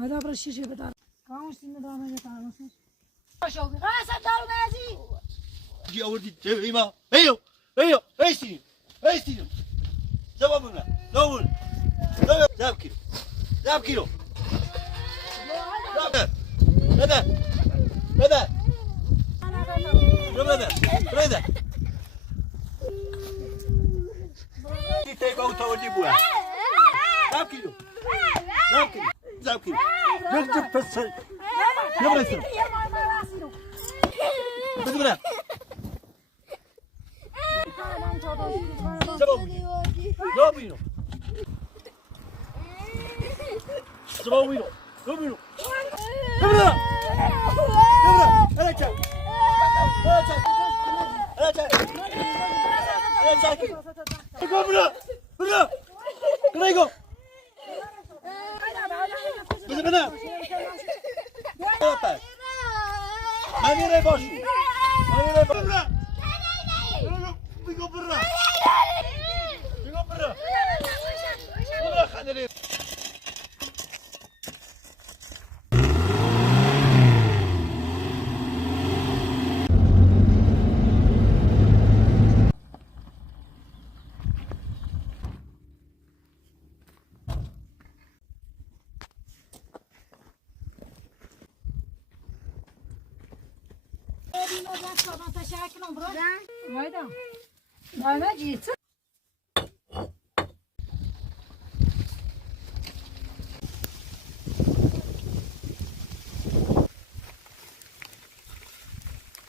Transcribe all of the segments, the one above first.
هذا برا الشيشة بدار كامش سن دامه يتعامل شوقي قاسم دارو نازي جي أوردي تبعيما أيو أيو أيستينو أيستينو زبابنا لون زاب كيلو زاب كيلو زاب هذا هذا هذا هذا تيجي أوتو ديبوا زاب كيلو زاب كيلو زاب كيلو جد بس يبغى يصير بدنا زبابينو زبابينو زبابينو بدنا بدنا أنا جاي أنا جاي أنا جاي أنا جاي بدنا بدنا كريجو بدنا ماني ريباشو ماني ريباشو بيجو برا بيجو برا برا خليني أنا جيت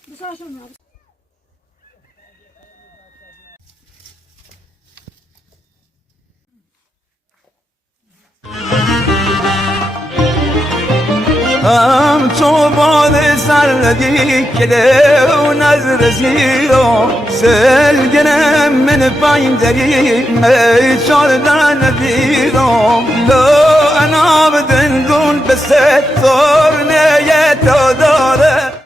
بس عشان هم چوبان سردی کده و نظر زیرو سلگنم من پایندری میچاردن دیرو لو انا بدندون بست تورنه تو داره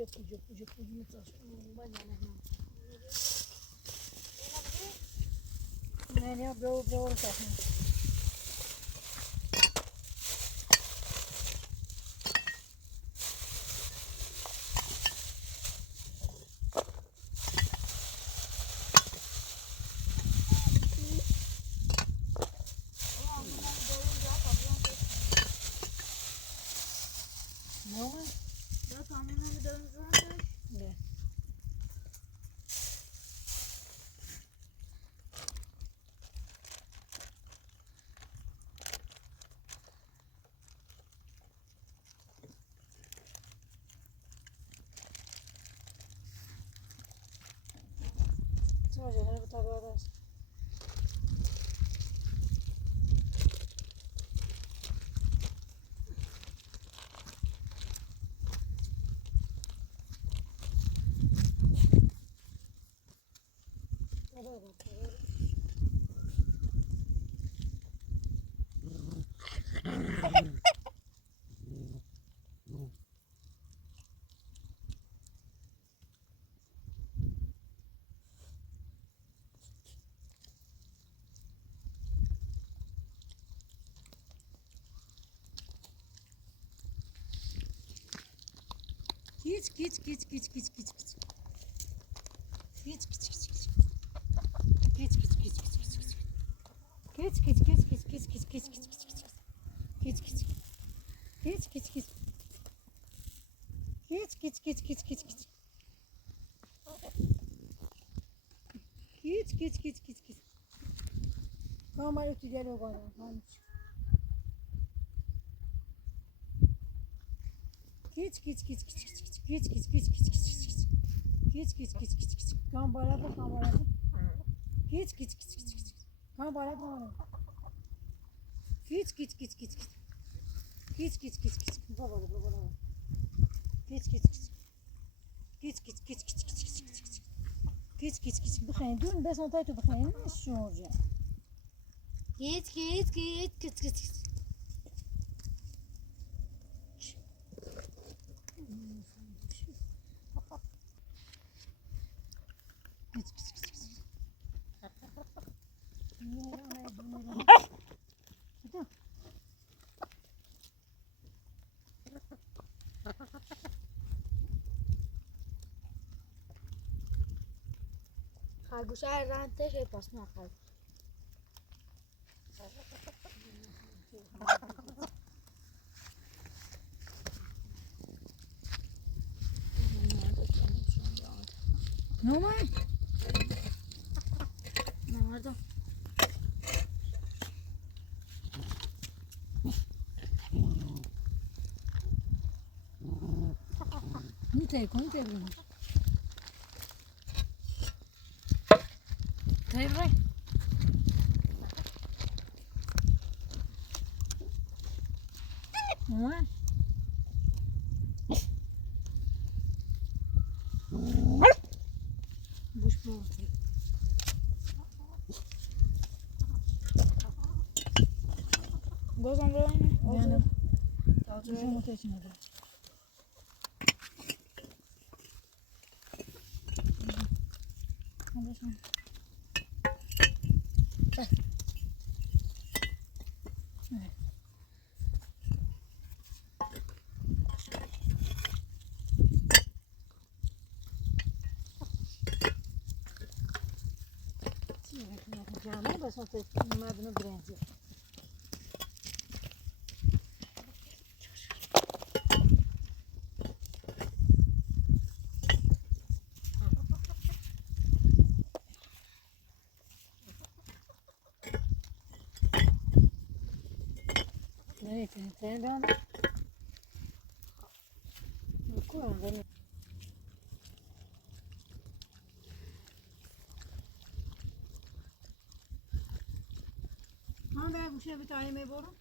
جت يعني برو ما يوتي ديالو غادا كيت Geç geç geç geç geç. Kan baradı kan baradı. Geç geç geç geç geç. Kan baradı kan baradı. Geç geç geç geç geç. Geç geç geç geç. Baba baba baba. Geç geç geç. Geç geç geç geç geç geç geç. Geç geç geç. بخير دون بس نطيته بخير مش شورجة. geç geç geç geç geç geç. Geç geç geç geç. خرگوش رنتش پاس نخورد. Ne var? Ne vardı? Ne telefonu telefonu. Teyre. Ne var? Boş bu. Gozan böyle mi? Yani Oldu. şu yumurta içine de. Hadi sen. Evet. Canım bas otel madını brenzi. Ne yapayım? Sen ben koyalım beni. Ha ben bu şey bir tane mi borum?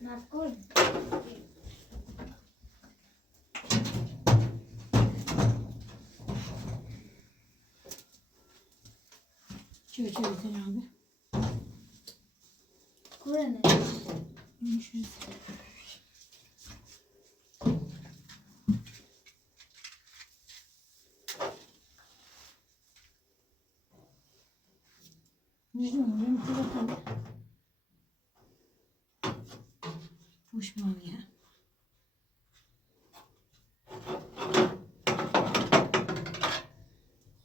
Nakul. Çevir çevir sen abi. Kurene. Görüşürüz. مجنون من تلفون وش ماويها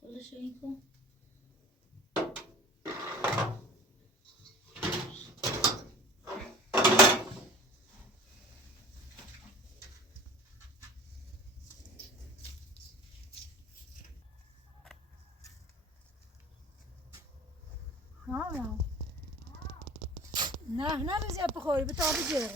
كل شيء نه نه نه بزیاد بخوری به تا بجره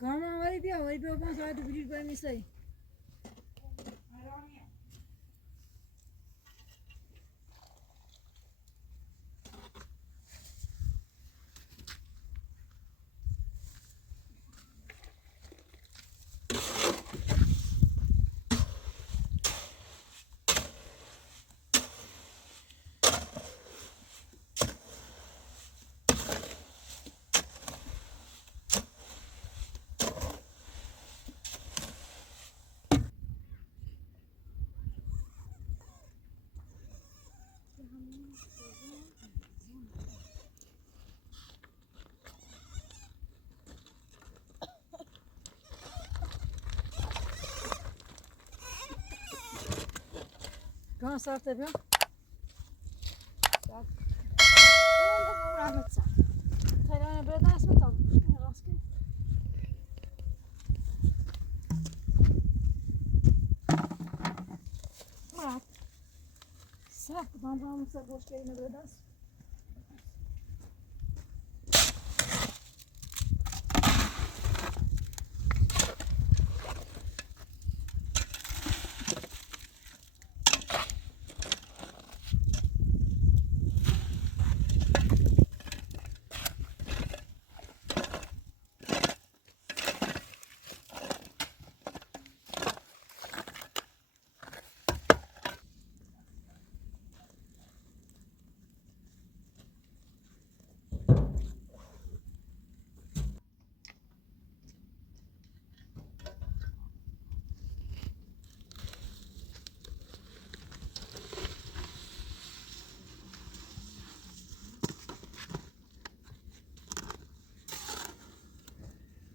کاما ولی بیا 5 ساعت بجوش باید میسایی کام ساعت بیا ساعت رحمت ساعت خیلی برای دست بطور راست کنی مرد ساعت بطور هم سر گوش کنی برای دست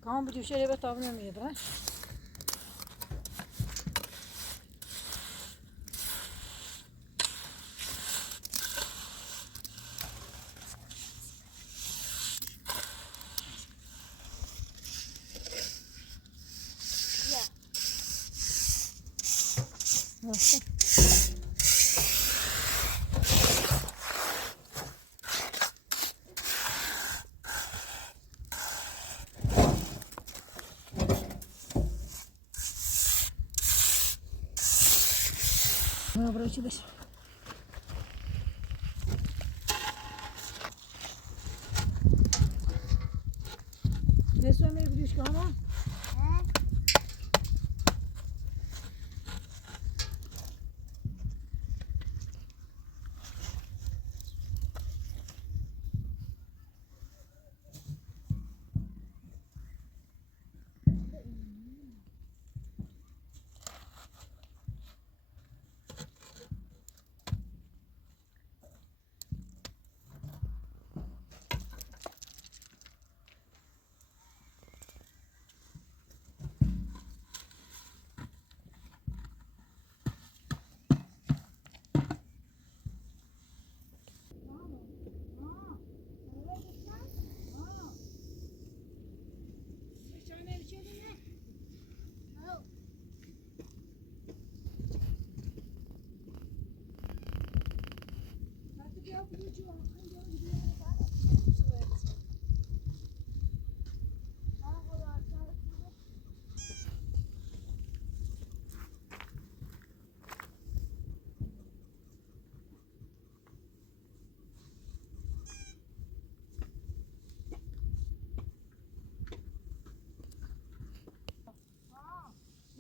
کام بجوش یه به تاب نمیاد نه Вручилась. Ne söylemeyi biliyorsun ama?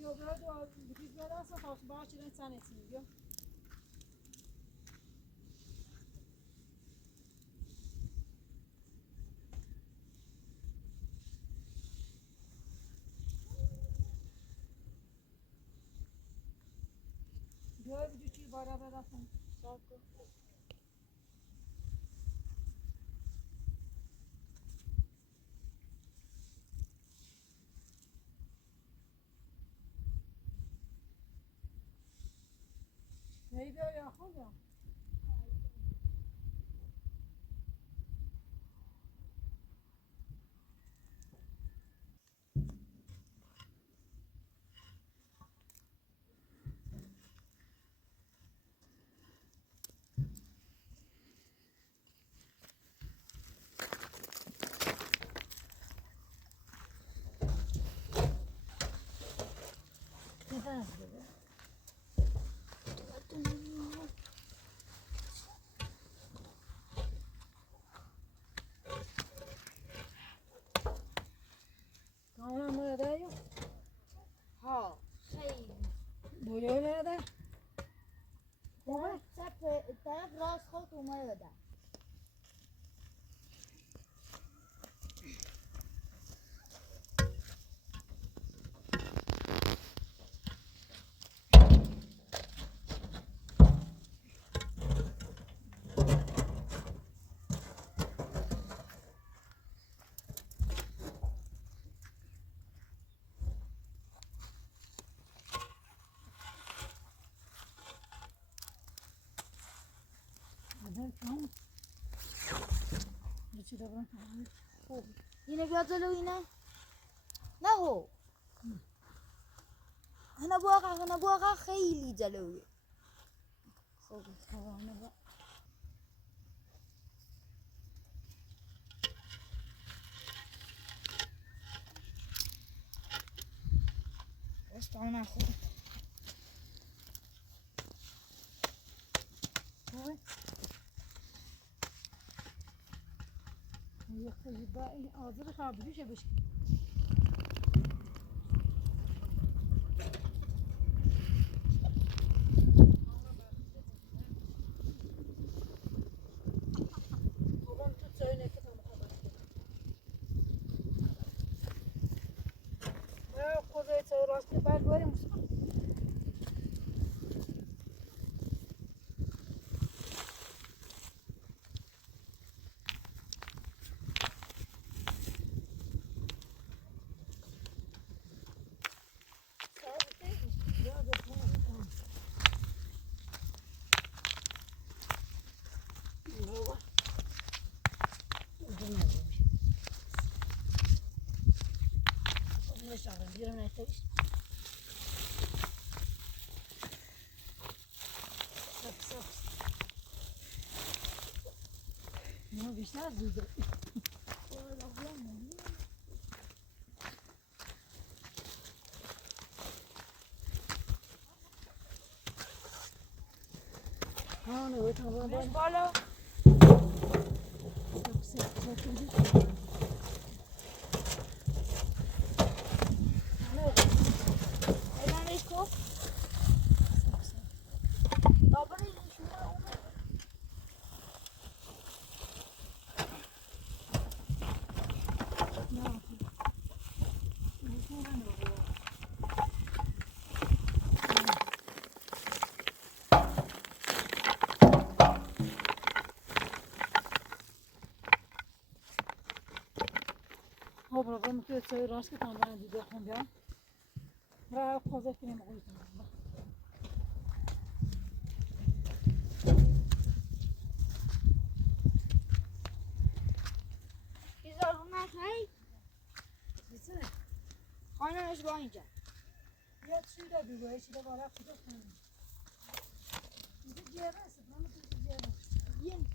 Yok, hadi biz verarsa kalsın. Bahçeden sen etsin diyor. Gör bir cücüğü beraber atın. Kalkın. Neydi o yakın ya? Neden böyle? Tamam nerede yok? ها خیلی Boya nerede? طرف راست خود اومده Tamam. Geçi de bırak. خوب اینه بیاد جلو اینه نه هو هنا بواقع خیلی جلویه خوب Tamam. استعانه خوب خوبه؟ یه باقی آزاد خابریشه بشه. Babam tut söyle ki tamam kadar. Ya kozayı çağırlaştı ben göreyim misin? بیشتر از دوده. نه بایدم بالا. بالا. Neden Reşko? Baba ne şuna خب رو برم که چای راست که تمام دیده خون بیام و خوزه کنیم بایدم. güzel bunlar hay. Gitsene. Aynen öyle boyunca. Ya suyu da bir böyle içine var kucak koyalım. Bizi ciğer nasıl? Bana bizi ciğer nasıl? Yiyin.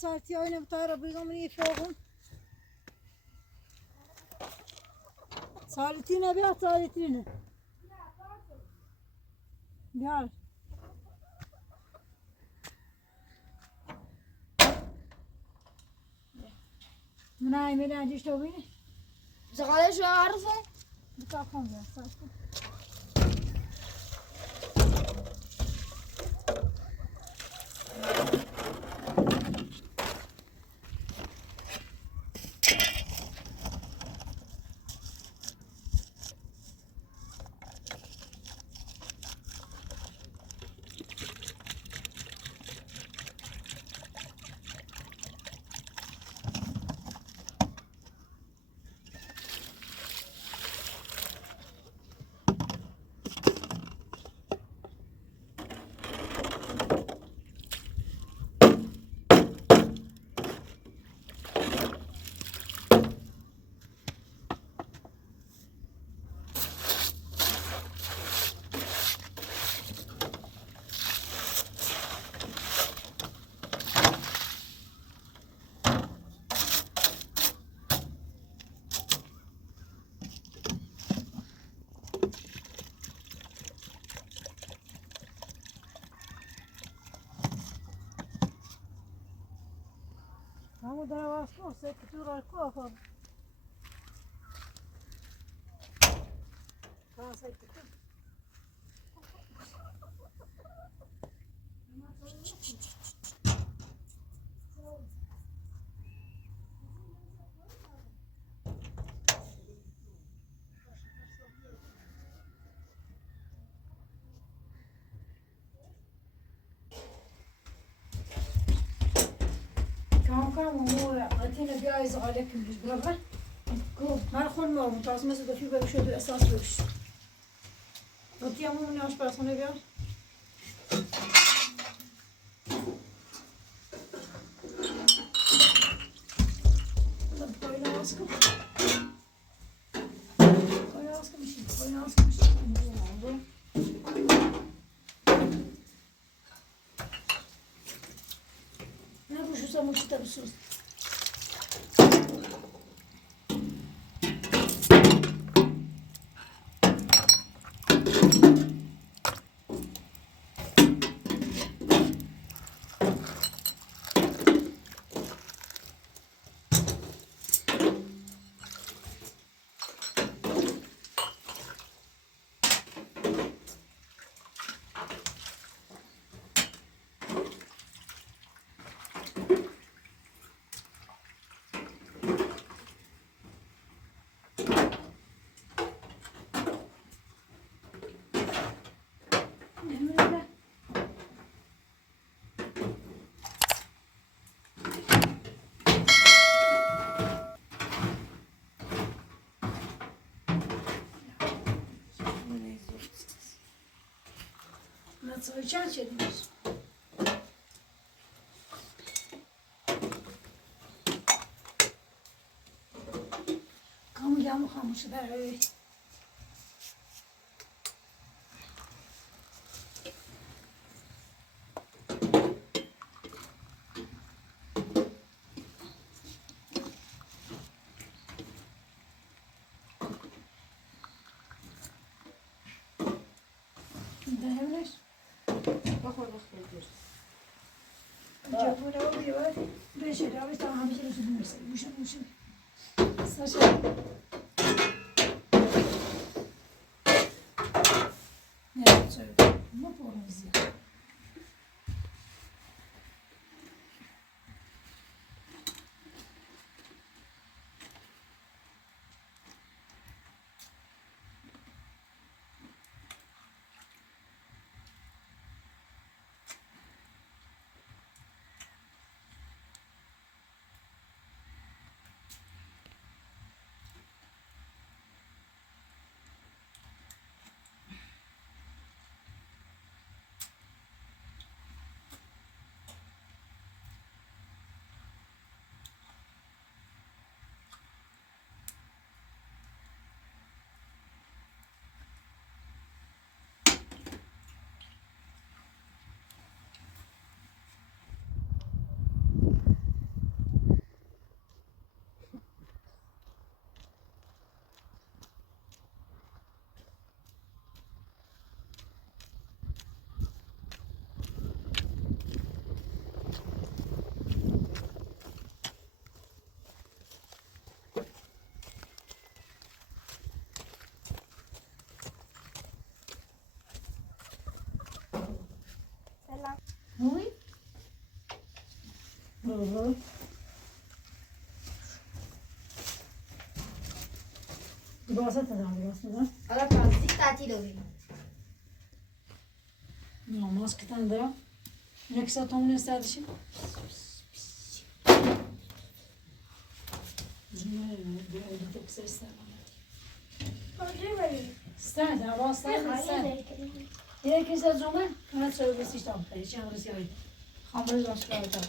صارت يا وين بطارة بيقومني فوقهم صارتينا بيا صارتينا بيار من هاي من عنديش توبيني زغالة شو عارفة؟ بتاعهم بيا صارت همون داره واسه سکتور رو کوه کاسه کتور كم هو عطينا جايزة عليكم بالقبر ما نخون ما متعصم مثل في بقى شو الأساس وش عطيها مو من عش برسانة بيا طب قوينا واسكم قوينا واسكم مشي قوينا واسكم مشي نبغى شو سامو شو تبصوص Co ciacie wiesz? Kamu yamu kamuş da öyle. Dehemler. بخور بخور جور جابونا وبيوار. بيشري أبي تاهم بيشري شو بنرسل. وشن. ساشا. Ne söyle? Ne yapalım ya? هوی برو لباسات دارم لباس دارم حالا نزدیک تعطیل رو ببین. نه ماسک تن دارم یک ساعت همون استادشیم استاد هوا استاد یک از جمعه کنه سر بسیج تام پیش هم رسیدی خاموش باش کردم.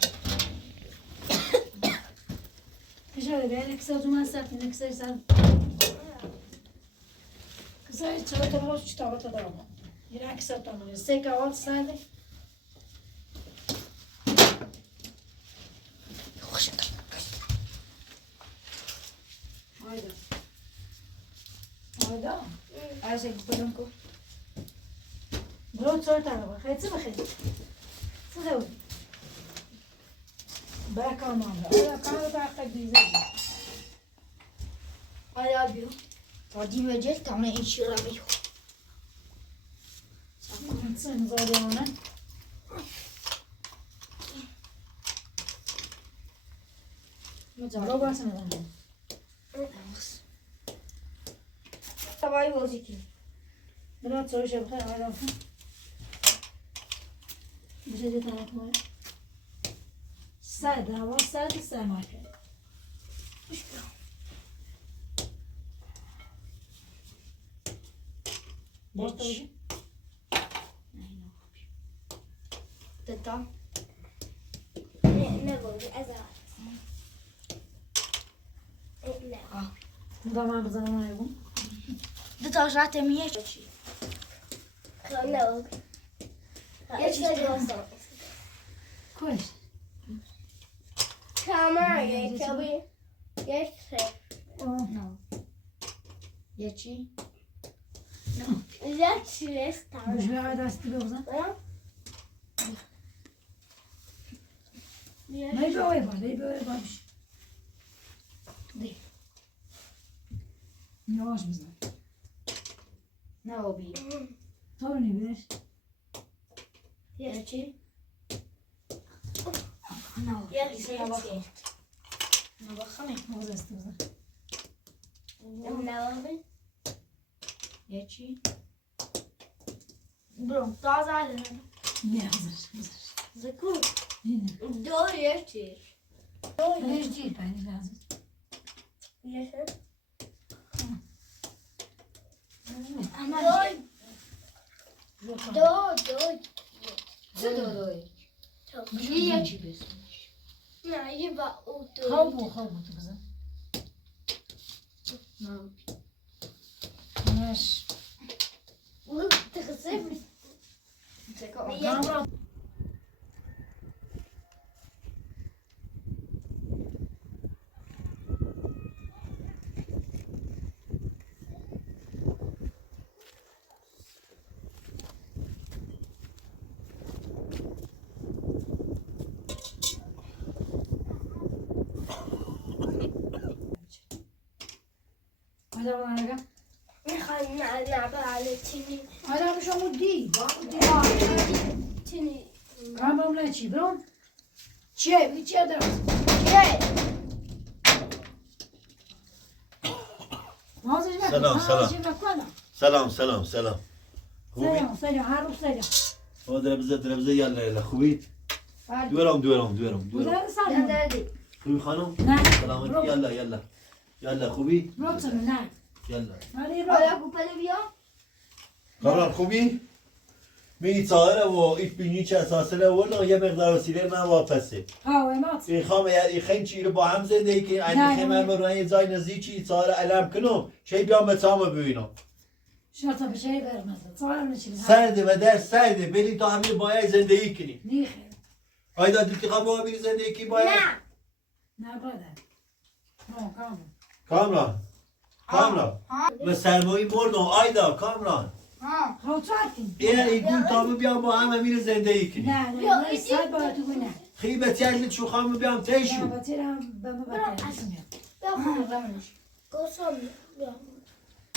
پیشاره بیان یک از جمعه استاد یک از استاد کسایی چرا تو باش چطور تا دارم یک از تام سه کال استاد هایدا هایدا از یک بدون کو. برو چهار تا بخیر چه بخیر چه دو باکام ما آیا کارو باقی دیزه آیا بیو. تا دی وجه تمام این شیر رو بیو. سن زادیانه برو باش می‌دونم تبایی بازی کی. برو چهار شب بخیر آیا میشه دیگه تنها کنه سعد هوا سعد سرمایه باش تو تتا. نه بازی از نه. دام بزنم نایبون دو تا شات میه چی؟ نه. یه چیزی هست. کوش Camera, Toby. Yes, sir. نه. یه چی؟ Let's start. بوش بیای دستی بزن نه بیای با نه بیای باش دی یواش بزن نه آبی. تو رو نبیرش یه چی؟ Yes, yes. نه بخمه. باز دستی بزن No, یه چی؟ برو تازه نه. نه hazır زکو. yine do yes, Hayır değil bence lazım yes, sir. اما Do. چه دادایی؟ یه چی بسون. No, you bought do. Havu tu kızım نه. Naş Look, تخسر. Kamera Hadi bana ne gel میخوایم نلعب على تینی Hala bir şey oldu değil تینی Kamera ne çi bro Çe bir çe adam سلام، سلام. سلام سلام سلام خوبی؟ سلام سلام هر روز سلام ما دربزه یالا یالا خوبی؟ دویرم Güzel sallama خوبی خانم؟ Ne سلامتی Bro یالا خوبی؟ Bro sana ne یالا Hadi آیا bro گوپله بیا؟ کامران خوبی؟ می تاهره و ایت بینی چه اساسه ولی یه مقدار وسیله من واپسه Ha emat این خام این خین چی رو با هم زنده که این خیم من رو این زای نزدیکی تاهره علم کنم چه بیام به تامه ببینم Şurada bir şey vermezler Sonra ne çiğ سرده و در سرده بلی تا همین باید زندگی کنی Niye آیدا دیتی خواهم با بینی زندگی باید Ne bada No کامران کامران و سرمایی مردم آیدا کامران ها. Kalçaktın این گون تامه بیام با هم همین زندگی کنی Ne Sad bana tu ne خیبت یعنی چو خواهم بیام تیشو Ya batıram ben batıram بیا خانم رمنش. گوسم بیا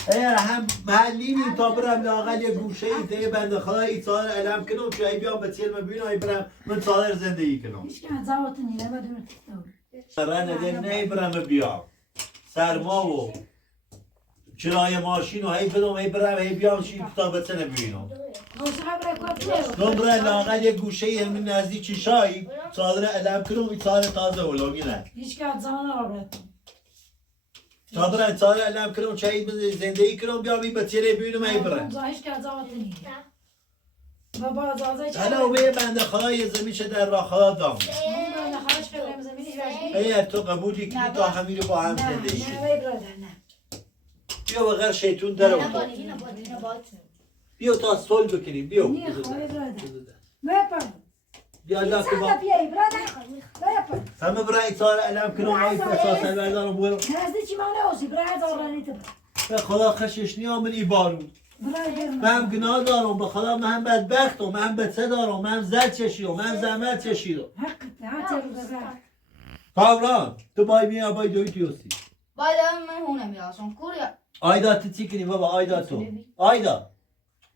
اگر هم محلی می تا برم لاغل یه گوشه ای ده بنده خدای ایتار علم کنم که ای بیام به تیل مبینم ای برم من تالر زندگی کنم هیچ که زاوت نیره بدون تکتور رنه ده نه برم بیام سرما و کرایه ماشین و هی بدم هی برم هی بیام شین تا به تیل ببینم گوشه برای کار نمره لاغل یه گوشه ای همین نزدیک چشایی تالر علم کنم ایتار تازه ولوگی نه هیچ که زمان آورد تا برم تالر علم کنم چه ای زندگی کنم بیام این به تیل ببینم ای برم هیچ که زاوت نیره بابا زازه چه حالا به بنده خدای زمین چه در راه خدا دام من خواهش کردم زمینی جوشی اگر تو قبولی کنی تا همین رو با هم زندگی نه کنی وای برادر نه بیا بغیر شیطون در نه اون بانی نه بانی نه بانی بیا تا صلح بکنیم بیا نه خواهی برادر بپر بیا الله که با ساعت بیایی برادر بپر همه برای ایتار علم کنم آی فساس الوردان برو نزدیکی ما نوزی برای دارانی تو به خدا خشش نیامن ای بارون برای برم من هم گناه دارم به خدا من هم بدبختم من هم بچه دارم من هم زد چشیدم من هم زحمت چشیدم حقت هر چه رو بزن کامران تو بای می آبای دوی تیوسی باید من هونه میرسم کوریا آیدا تو چی کنی بابا آیدا تو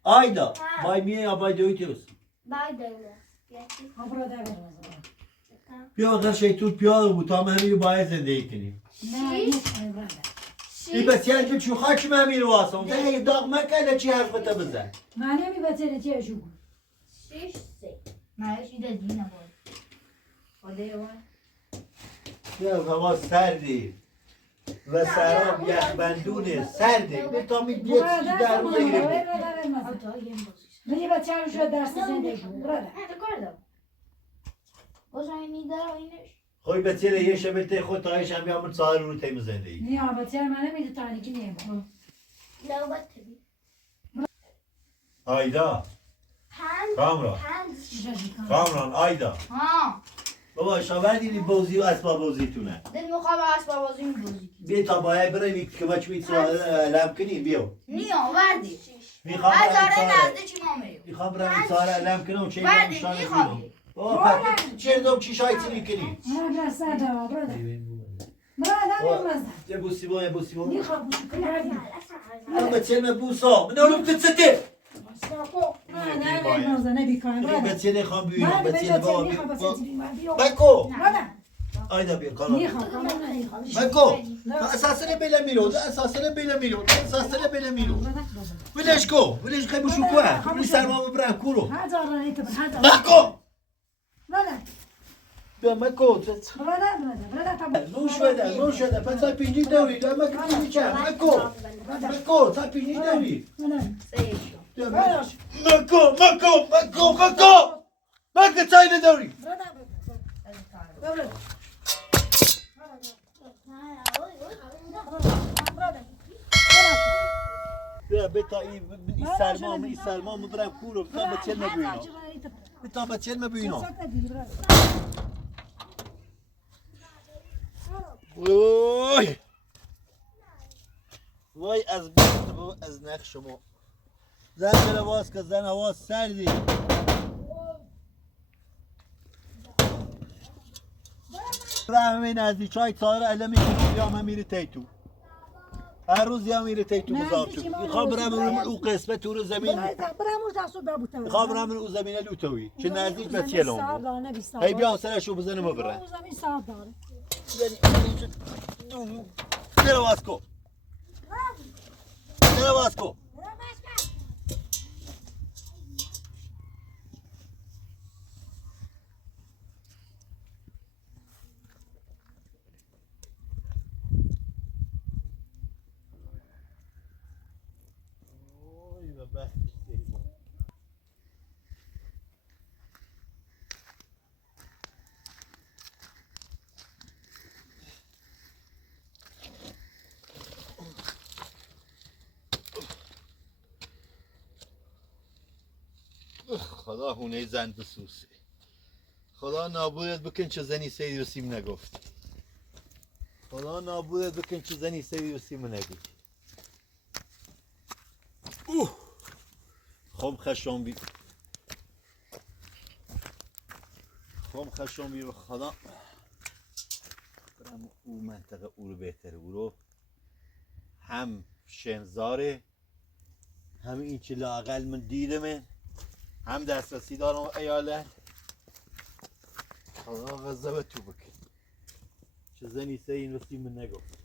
آیدا بای می آبای دوی تیوسی برادر برم بیا بغیر شیطون پیاده بود تا همین رو باید زندگی کنیم نه نه برادر این بسیار که چو خاک من همین رو واسم ده یه داغ مکنه چی حرف بتا بزن من نمی بچه چه شو نه ایش ایده دی نه باید خدا یا هوا سردی و سراب یخبندونه سرده به تا می بیت چی در روز ایره من بچه رو شد درس زندگی برادر خوی به تیره یه شبه تی خود تایش هم بیامون سال رو تیم زندگی نه بچه من نمیده تاریکی نیم آیدا کامران آیدا ها بابا شاوردی این بوزی و اسباب بوزی تونه دل میخوام اسباب بازی می‌بازی بیا تا باید بریم که ما چی لم کنیم بیا نیا وردی میخوام از برم آره ساره نزدیک ما میریم میخوام برم ساره لم کنم چه وردی میشان میخوام بیرم بابا پس چه دوم چی شاید چی میکنی من بس دارم برادر برادر نمیمزد یه بوسی با یه بوسی با میخوام بوشو کنی من به چه بوسا من اولم تسته نه نمیمزد نبیکنم به برادر چه نخوام بیرم من به به چه بچه با میخوام بچه بیرم بکو برادر آیدا بیا کالا میخوام نمیخوام بکو اساسا بلا میرو اساسا بلا میرو اساسا بلا میرو ولش کو ولش خیلی بشو کو من سرما ببرم کورو هزار رانی تو هزار بکو برادر بیا مکو برادر نو شده پس های پینجی دوری دا مکو پینجی چه مکو تا پینجی دوری مکو تای نداری بیا بتا این سلما برم کورو بتا بچه نبینم بتا بچه نبینم وای وای از بیست و از نخ شما زن بره باز که زن هوا سردی رحمه نزدیک های تاره علمی که یا من میره تیتو هر روز یا میره تیتو مزار تو میخوام برم او قسمت تو رو زمین میخوام برم او زمین لوتوی که نزدیک به چلون هی بیا سرشو بزنم و برم برو واسکو برو واسکو خدا هونه زن بسوسه خدا نابودت بکن چه زنی سیدی و سیم نگفت خدا نابودت بکن چه زنی سیدی و سیم نگفت خب خشم بی خب خشم بی خدا برم او منطقه او رو بهتره او رو هم شنزاره همین این چه لاقل من دیدم هم دسترسی دارم ایالت خدا غذا به تو بکن چه زنی سه این رسی من نگفت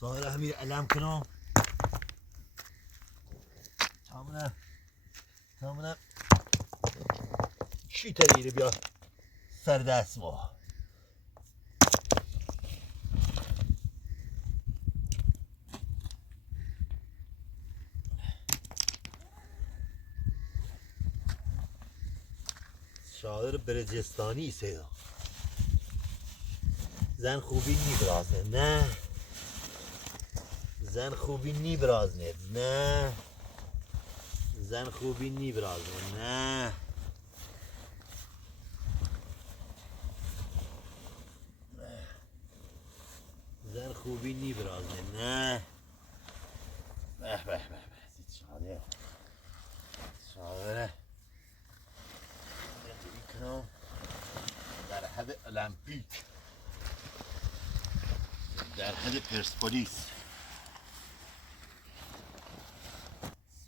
ظاهر همین علم کنم تامنه چی تریره بیا سر دست ما شاعر برجستانی سیدا زن خوبی نیبرازه نه زن خوبی نیبرازنه نه زن خوبی نیبرازنه نه زن خوبی نیبرازنه نه به به به به شاعره شاعره کنم در حد المپیک در حد پرسپولیس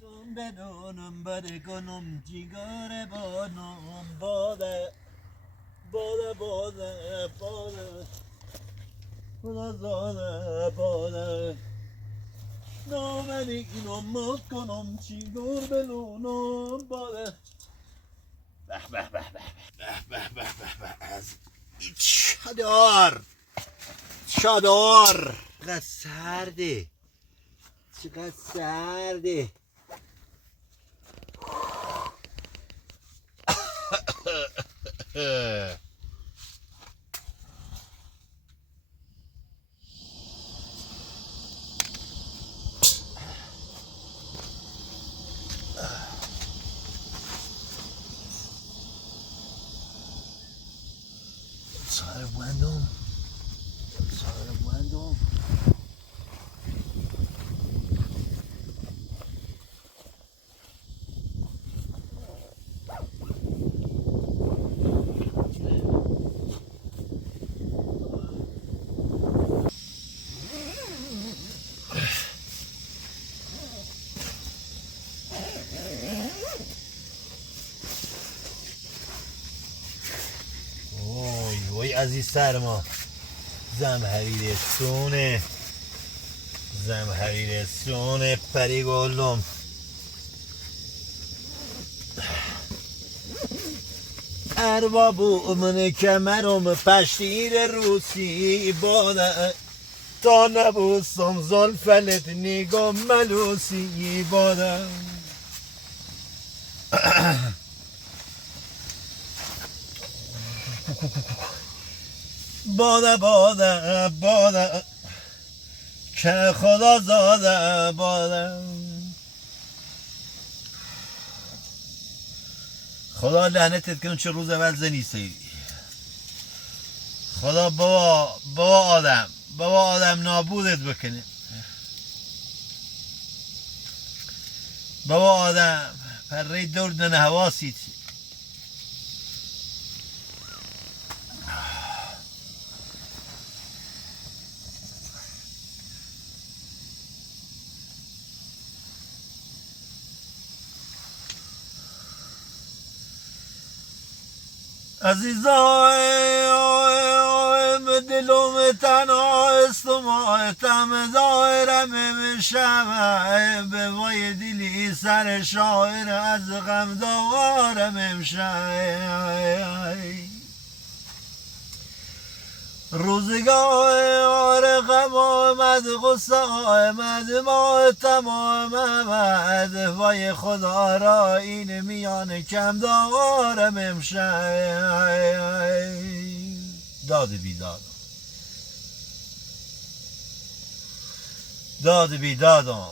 سون بدونم بده کنم جیگار بانم باده باده باده باده خدا زاده باده نامدی اینو مات کنم چیگار بلونم باده به به به به به به به به از چادر چادر چقدر سرده چقدر سرده سارا بوندم سارا بوندم عزیز سرما زمهریر سونه پری گلم اربابو من کمرم پشتیر روسی باده تا نبوسم زلفلت نگم ملوسی باده باده باده باده که خدا زاده باده خدا لعنتت کنم چه روز اول زنی سیدی خدا بابا آدم نابودت بکنه بابا آدم پره دور دن حواسیت عزیزایم دلم تنها استماعتم دایرم امشب به وای دلی سر شاعر از غم دارم امشب روزگار غم آمد غصه آمد ماتم آمد وای خدا را این میان کم دارم امشب داد بیداد داد بیدادم.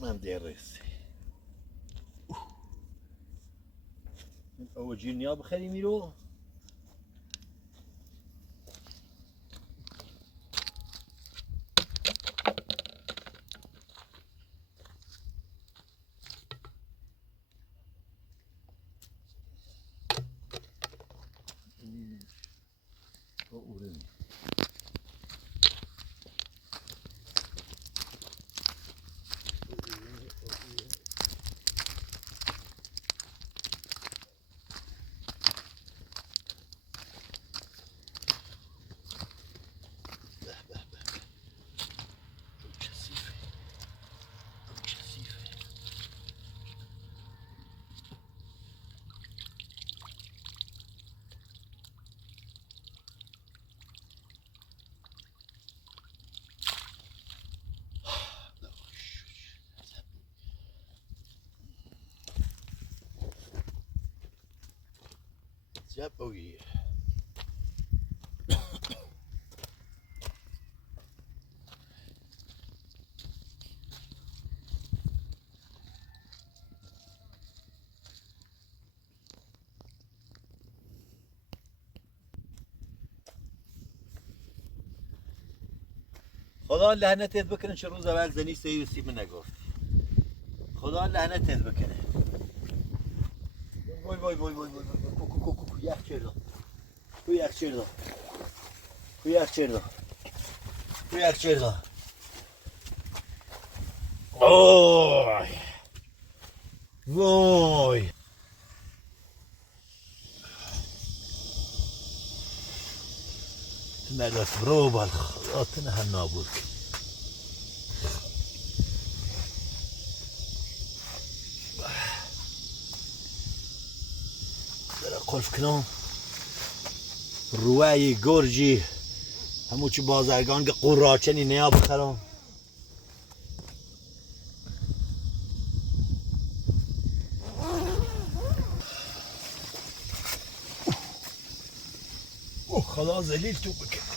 من دیر رسی او جیرنیا بخری میرو جبوی خدا لعنتت بکنه چه روز اول زنی سیوسی من نگفت خدا لعنتت بکنه وای وای وای وای وای کو یخ چردا کو یخ چردا کو یخ چردا کو یخ چردا اوه وای نگاس برو بال خدا تنها نابود برا قلف کنم روی گرجی همو چی بازرگان که قراچنی نیا بخرم خدا ذلیل تو بکن